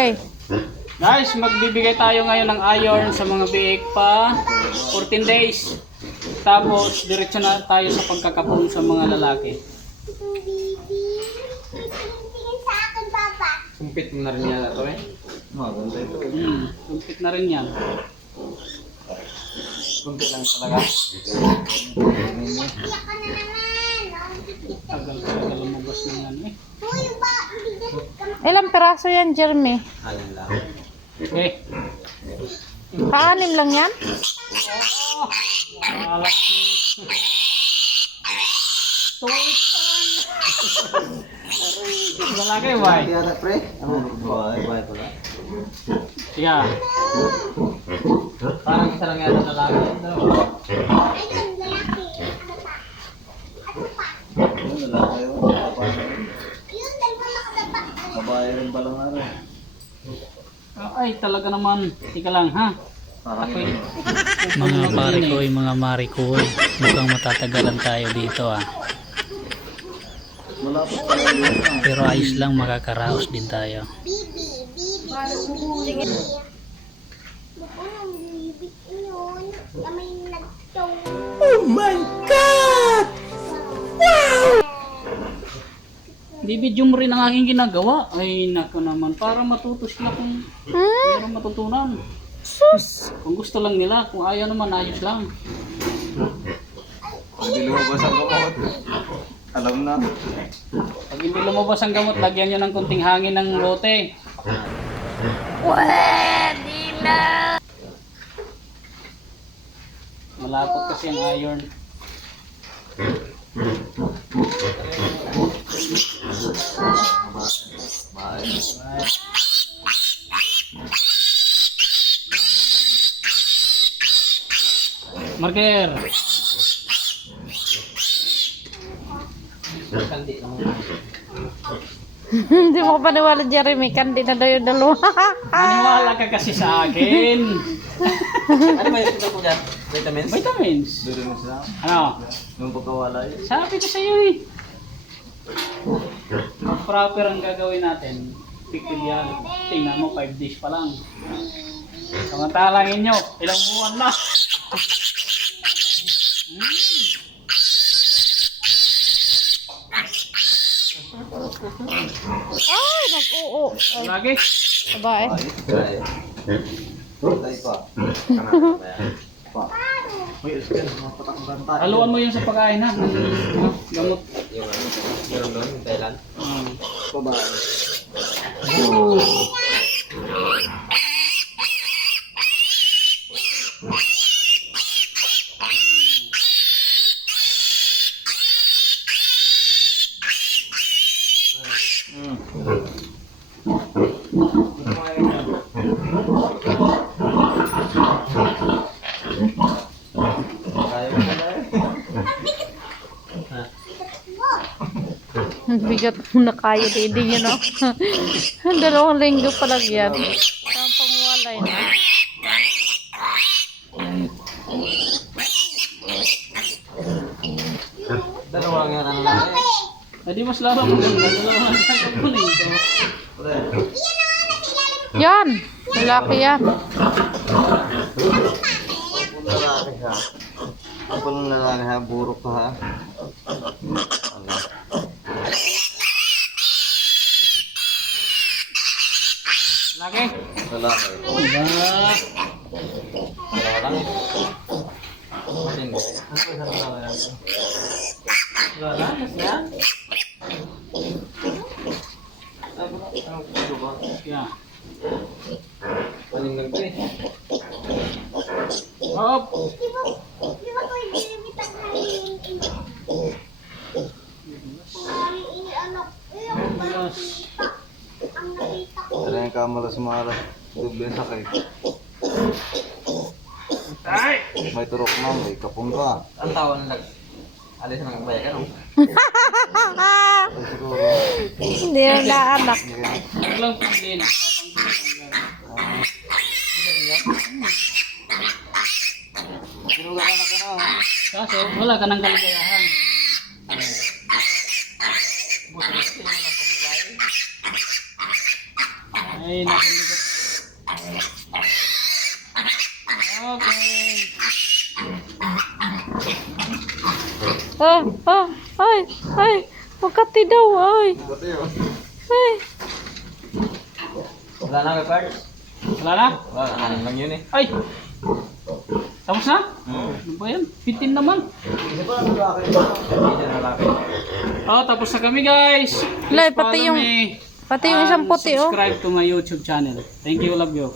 Okay. Guys, magbibigay tayo ngayon ng iron sa mga biik pa 14 days. Tapos, diretso na tayo sa pagkakapon sa mga lalaki. Kumpit mo na rin yan ito eh. Maganda ito eh. Kumpit na rin yan. Kumpit lang talaga. Tagal lumabas na yan eh. Ilang peraso yan, Jeremy? Alin lang. Okay. Paanim lang yan? Alas lalaki, why? Kaya pre? Bye pala. Sige. Parang isa lang yata na lagi. Lalaki yun. Babae rin pala nga rin. Ay, talaga naman. Tika lang, ha? Ako'y... Mga parikoy, mga marikoy, mukhang matatagalan tayo dito Malapit pala yun. pero ayos lang, makakaraos din tayo. Oh my God! Bibidyo mo rin ang aking ginagawa. Ay, nako naman. Para matuto sila kung meron matutunan. Sus! Kung gusto lang nila, kung ayaw naman, ayos lang. Hindi lumabas ang kamot. Alam na. Pag hindi lumabas ang gamot, lagyan nyo ng kunting hangin ng lote. Pwede na! Malapot kasi ang iron. Marker. Hindi mo pa paniwala, Jeremy. Kandi na daw yung dalawa. Maniwala ka kasi sa akin. Ano ba yung ito ko dyan? Vitamins? Vitamins. Doon mo sila. Ano? Nung pagkawala yun. Sabi ko sa iyo eh. Proper ang gagawin natin. Pipilyan. Tingnan mo, 5 days pa lang. Samantalang inyo, ilang buwan na. Ay, nag-oo. Lagi. Babae. Patay pa. Pa. Uy, iskan, mapatak ang banta. Haluan mo yun sa pagkain ha. Gamot. Meron doon, yung Thailand. Babae. Ang bigat mo na kaya din yun, no? 2 linggo pa lang yan. Ang pangwalay na. Dalawa lang yan ang lalaki. Ay di mas laro mo ganda. Dalawa ang kakapunin ko. Yan! Lalaki yan. Lalaki ha. Ang palang lalaki ha, burok ka ha. Ano? Lagi. Lalaki. Ah. Dalawa lang. Matindi. Ano sa lalaki natin? Wala, mas yan. Anong kulo ba? Yeah. Paling lang to eh. Hop. Yes. Tara yung kamera sa mga doble sa kay. Ay. May turok na, may kapong ka. Ang tawan lang. Alis na ng bayan, no? Ay, siguro. Hindi mo na anak. Lang din. Sinuga ka na ka na. Kaso wala ka ng kaligayahan. Ay, naku Ay. Makati daw, ay. Ay. Wala na ka, Pards? Wala na? Wala, anim lang yun eh. Ay! Tapos na? Ano ba yan? 15 naman. Hindi pa lang lalaki. Hindi na lalaki. Oh, tapos na kami guys. Lay, Please follow me pati yung isang and puti, oh. subscribe to my YouTube channel. Thank you, love you.